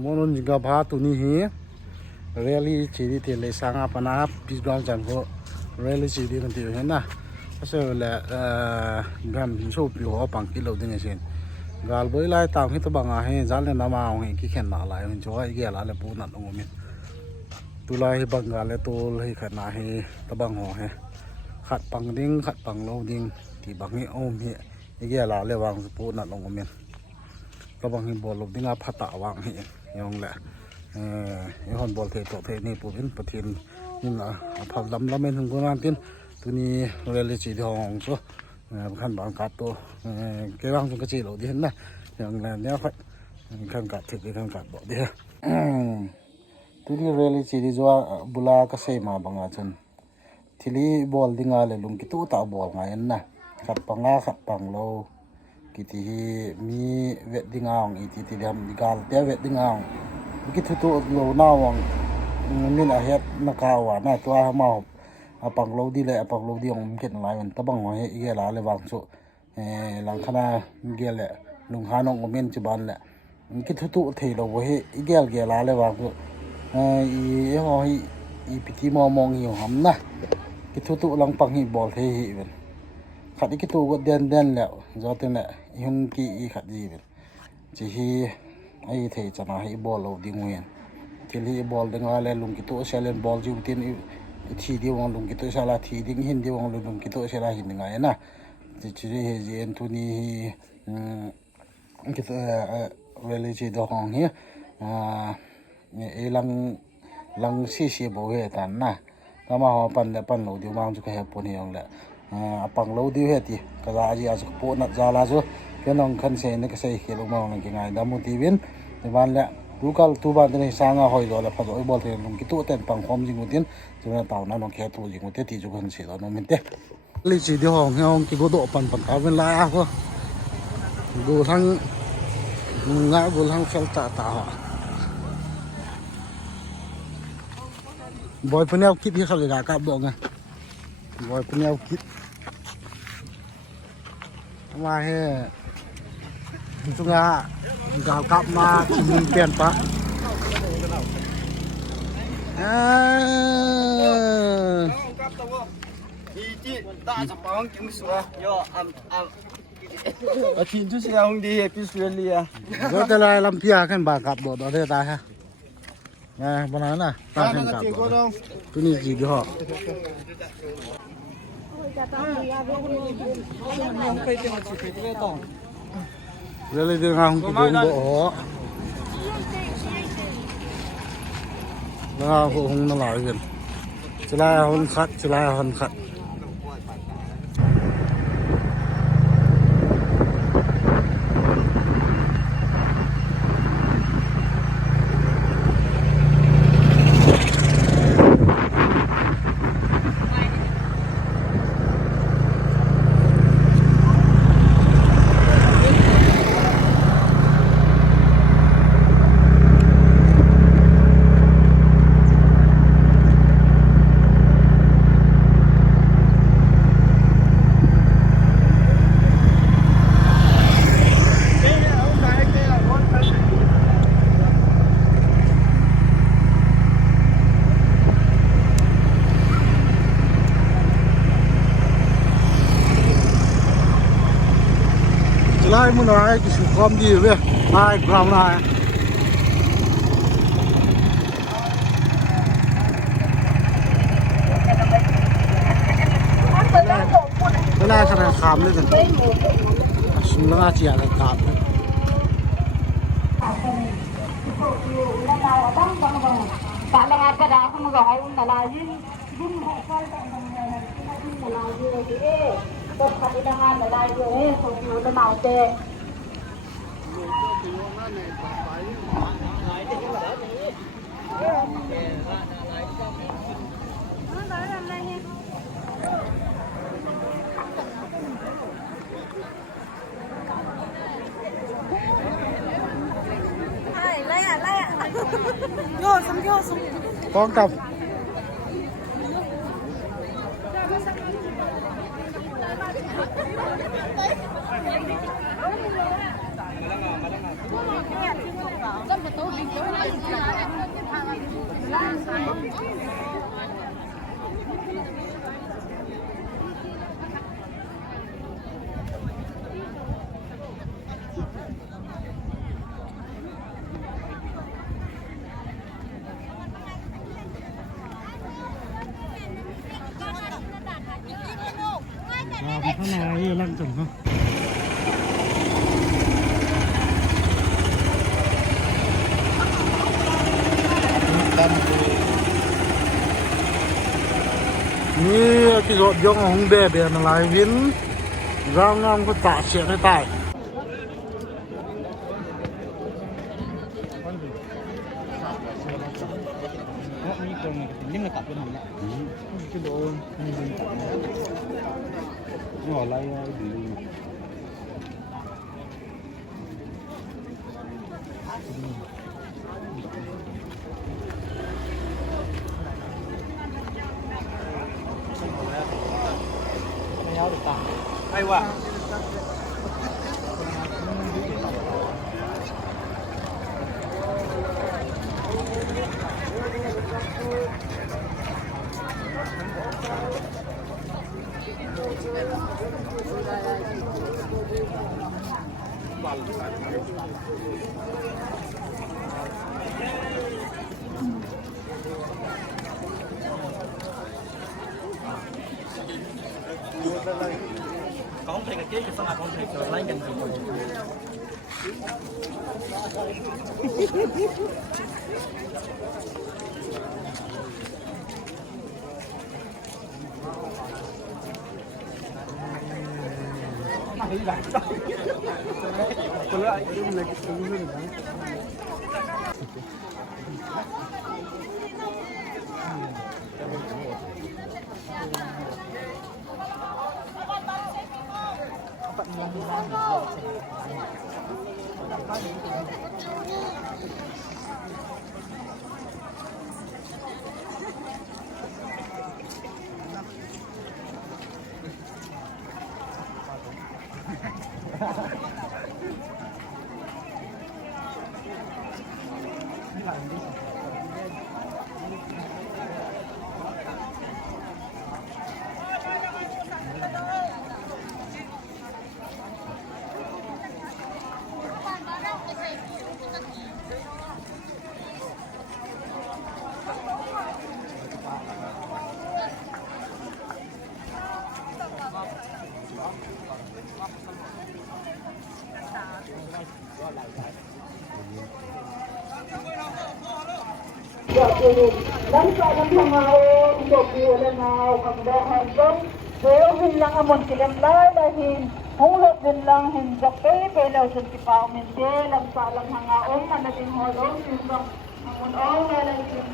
Monon juga bahat tu ni he, rally ciri tele sanga panah pisbang jango rally ciri kan tu he na, asal le gam so piu pang kilo dengan sen, gal boy lai tang itu bang he, jalan nama orang he kiken nak lai, mencoba dia lah le punat orang tu lai bang gal le tu lai kena he, tabang ho he, kat pang ding kat pang lo ding, ti bang he om he, dia lah le wang punat orangก็บางทีบอลลูกดิ้งอาพัตตาวางให้ยองแหละยังคนบอลเทโตเทนี่ปุ๊บเป็นประเทศนี่นะพับลำเป็นถึงคนนั้นกินตัวนี้เรลิจีทองชัวขั้นบางกัดตัวเกี่ยวกับตรงกระจีเราดีเห็นนะอย่างนั้นเนี่ยค่อยขั้นกัดถึงขั้นกัดบอกเดียวตัวนี้เรลิจีที่ว่าบุลากระเซมาบางอาจารย์ทีนี้บอลดิ้งอะไรลุงกิตู้ตาบอลไงนะขัดปังขัดปังเราkita mi wedding ang iti tidam digal te wedding ang kita tu lo nawang min ahet nakawa na to ma apang lo di le apang lo di ong ket lai man tabang ho he ge la le wang so lang khana ge le lung hanong men chuban le kita tu thei lo he igel ge la le wang so i ho i piti mo mong hi ham na kita tu lang pang hi bol he hi benขัดอีกตัวก็เด่นแล้วจอดเนี่ยยุ่งกี่อีขัดดีเป็นจีฮีไอ้เทจะมาให้บอลเราดิ้งเวียนทีนี้บอลดึงอะไรลุงกี่ตัวเชลเลนบอลจูตินทีเดียวลุงกี่ตัวเชลาทีดิ้งหินเดียวลุงกี่ตัวเชลาหินยังไงนะจีฮีเจนตัวนี้กี่ตัวเวลีจีดองเฮียไอ้ลังซีโบเฮตันนะถ้ามาหอปันเราเดี๋ยวมาจะแค่ปนเองแหละปังเราดีเหตุกระดาษอาจจะปวดนัดจาลาจูแค่น้องขันเซนก็ใส่เขียวมาหนึ่งกี่ไงดามุตีวินในบ้านแหละดูกัลตัวบ้านจะในสร้างหอยดอลแล้วพอตัวไอ้บอลเทนลงกี่ตัวเต้นปังความจริงหมดเต้นจะเป็นเต่านั้นน้องแค่ตัวจริงหมดเต้นที่จุกันเสียแล้วน้องมินเต้ลิจิเดียวห้องกี่กูโดปันเขาเป็นลายอ่ะก็ดูทั้งงาดูทั้งเฟลตาบอยพเนียวคิดที่เขาเลยด่ากับบอกไงบอยพเนียวคิดมาให้จุงากาวกลับมาชิมเปลี่ยนปะอาชีพทุกสิ่งของดีพิเศษเลยอ่ะก็แต่ละลำเพียกันบากับบ่ได้ตายฮะนะบนนั้นน่ะตายกันกับตัวนี้จีดีฮะเรื่องเรื่องของที่ผมบอกแล้วผมนั่งหลับกันจะไล่คนขัดไล่มันอะไรกิสุความดีเว้ยไล่กรามไล่ไม่ได้ขนาดขามเลยกันสมน่าเจียกันขามต้นพันธุ์ทำงานได้เยอะคนอยู่ตะเมาเตะไล่โยสมฟ้องกับ Kan betul, ถึงเนาะนี่ที่รถยกของเดเบียนอะไรวินร่างงามก็ตัดเสียได้ตายมีคนนี่มันตัดเป็นหมดละจะโดนนี่มันตัดหัวไรดีไอ้วะ講佢嘅機嘅生涯講佢就拉緊住佢。Dan sa mga untuk wala na pagdahan dyan. Pero lang amon silang dahil hulot din lang hindape, pero sa sipa umindi, lang sa lang hangaon, manating holong, yung amon all, lalagyan